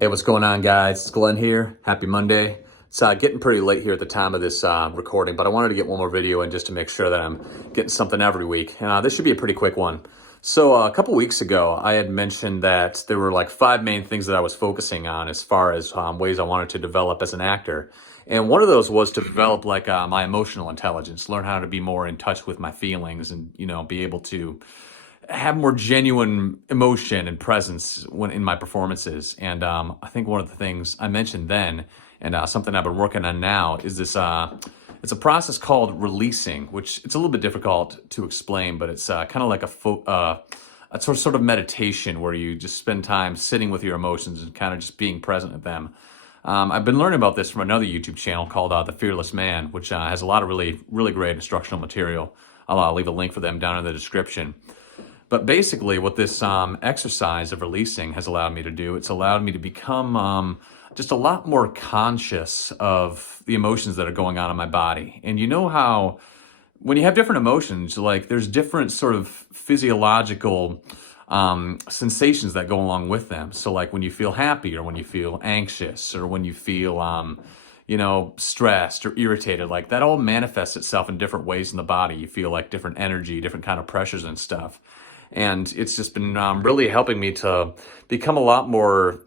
Hey, what's going on, guys? It's Glenn here. Happy Monday. It's getting pretty late here at the time of this recording, but I wanted to get one more video in just to make sure that I'm getting something every week. This should be a pretty quick one. So a couple weeks ago, I had mentioned that there were like 5 main things that I was focusing on as far as ways I wanted to develop as an actor. And one of those was to develop like my emotional intelligence, learn how to be more in touch with my feelings and, be able to have more genuine emotion and presence when in my performances. And I think one of the things I mentioned then, and something I've been working on now, is this. It's a process called releasing, which it's a little bit difficult to explain, but it's kind of like a sort of meditation where you just spend time sitting with your emotions and kind of just being present with them. I've been learning about this from another YouTube channel called The Fearless Man, which has a lot of really great instructional material. I'll leave a link for them down in the description. But basically, what this exercise of releasing has allowed me to do, it's allowed me to become just a lot more conscious of the emotions that are going on in my body. And you know how when you have different emotions, like there's different sort of physiological sensations that go along with them. So like when you feel happy or when you feel anxious or when you feel stressed or irritated, like that all manifests itself in different ways in the body. You feel like different energy, different kind of pressures and stuff. And it's just been really helping me to become a lot more,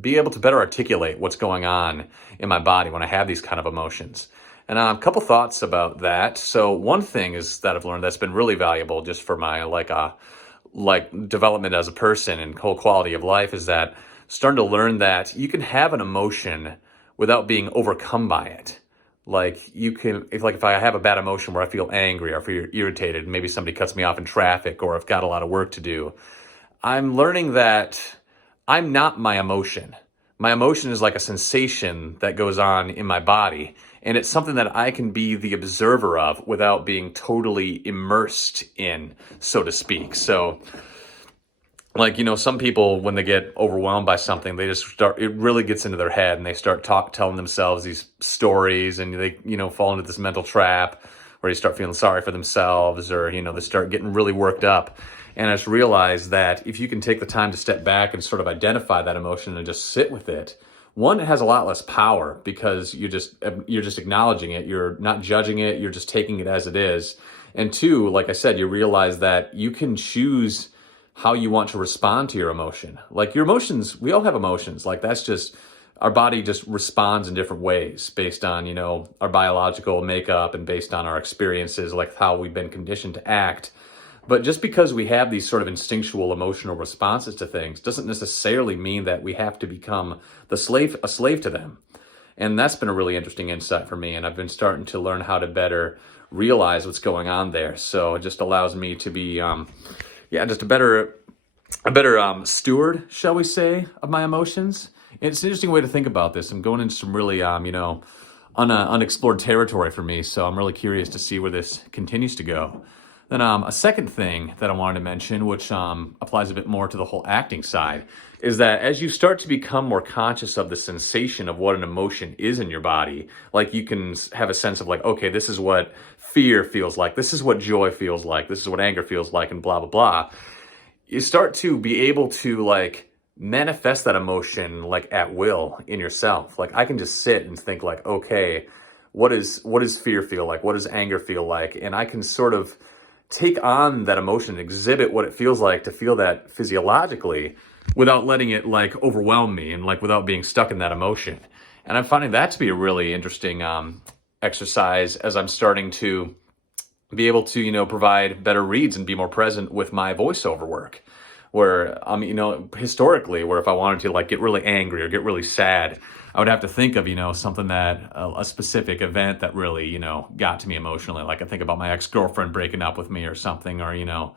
be able to better articulate what's going on in my body when I have these kind of emotions. And a couple thoughts about that. So one thing is that I've learned that's been really valuable just for my like development as a person and whole quality of life is that starting to learn that you can have an emotion without being overcome by it. Like you can, if I have a bad emotion where I feel angry or I feel irritated, maybe somebody cuts me off in traffic or I've got a lot of work to do, I'm learning that I'm not my emotion. My emotion is like a sensation that goes on in my body, and it's something that I can be the observer of without being totally immersed in, so to speak. So some people, when they get overwhelmed by something, they just start, it really gets into their head and they start telling themselves these stories and they, fall into this mental trap where they start feeling sorry for themselves or, they start getting really worked up. And I just realized that if you can take the time to step back and sort of identify that emotion and just sit with it, one, it has a lot less power because you're just acknowledging it. You're not judging it. You're just taking it as it is. And two, like I said, you realize that you can choose how you want to respond to your emotion. Like your emotions, we all have emotions. Like that's just, our body just responds in different ways based on, our biological makeup and based on our experiences, like how we've been conditioned to act. But just because we have these sort of instinctual emotional responses to things doesn't necessarily mean that we have to become a slave to them. And that's been a really interesting insight for me. And I've been starting to learn how to better realize what's going on there. So it just allows me to be, just a better steward, shall we say, of my emotions. It's an interesting way to think about this. I'm going into some really, unexplored territory for me. So I'm really curious to see where this continues to go. Then a second thing that I wanted to mention, which applies a bit more to the whole acting side, is that as you start to become more conscious of the sensation of what an emotion is in your body, like you can have a sense of like, okay, this is what fear feels like, this is what joy feels like, this is what anger feels like, and blah, blah, blah. You start to be able to like manifest that emotion like at will in yourself. Like I can just sit and think like, okay, what does fear feel like? What does anger feel like? And I can sort of take on that emotion and exhibit what it feels like to feel that physiologically without letting it like overwhelm me and like without being stuck in that emotion. And I'm finding that to be a really interesting exercise as I'm starting to be able to, provide better reads and be more present with my voiceover work. Where, historically, where if I wanted to like get really angry or get really sad, I would have to think of, something that, a specific event that really, got to me emotionally. Like I think about my ex-girlfriend breaking up with me or something, or,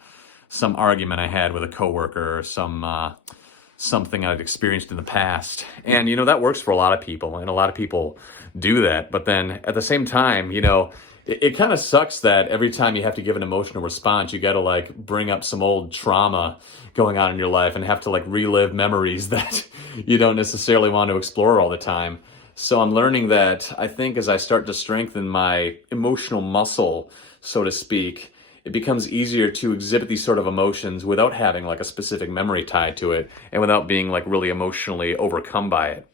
some argument I had with a coworker or something I'd experienced in the past. And, that works for a lot of people and a lot of people do that. But then at the same time, it kind of sucks that every time you have to give an emotional response, you got to like bring up some old trauma going on in your life and have to like relive memories that you don't necessarily want to explore all the time. So I'm learning that I think as I start to strengthen my emotional muscle, so to speak, it becomes easier to exhibit these sort of emotions without having like a specific memory tied to it and without being like really emotionally overcome by it.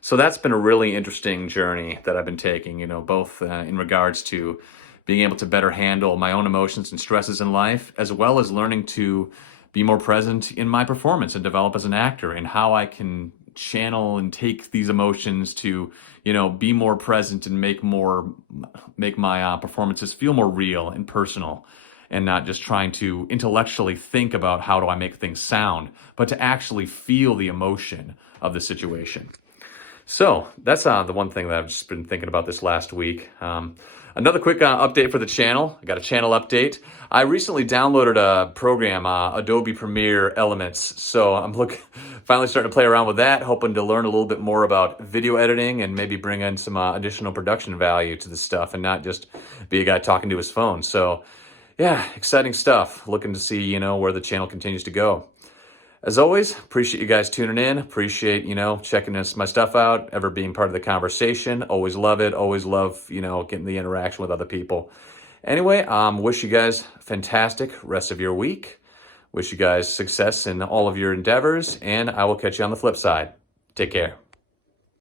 So that's been a really interesting journey that I've been taking, both in regards to being able to better handle my own emotions and stresses in life, as well as learning to be more present in my performance and develop as an actor, and how I can channel and take these emotions to, be more present and make my performances feel more real and personal, and not just trying to intellectually think about how do I make things sound, but to actually feel the emotion of the situation. So that's the one thing that I've just been thinking about this last week. Another quick update for the channel. I got a channel update. I recently downloaded a program, Adobe Premiere Elements. So I'm finally starting to play around with that, hoping to learn a little bit more about video editing and maybe bring in some additional production value to this stuff and not just be a guy talking to his phone. So yeah, exciting stuff. Looking to see, where the channel continues to go. As always, appreciate you guys tuning in. Appreciate, checking my stuff out, ever being part of the conversation. Always love it. Always love, getting the interaction with other people. Anyway, wish you guys a fantastic rest of your week. Wish you guys success in all of your endeavors, and I will catch you on the flip side. Take care.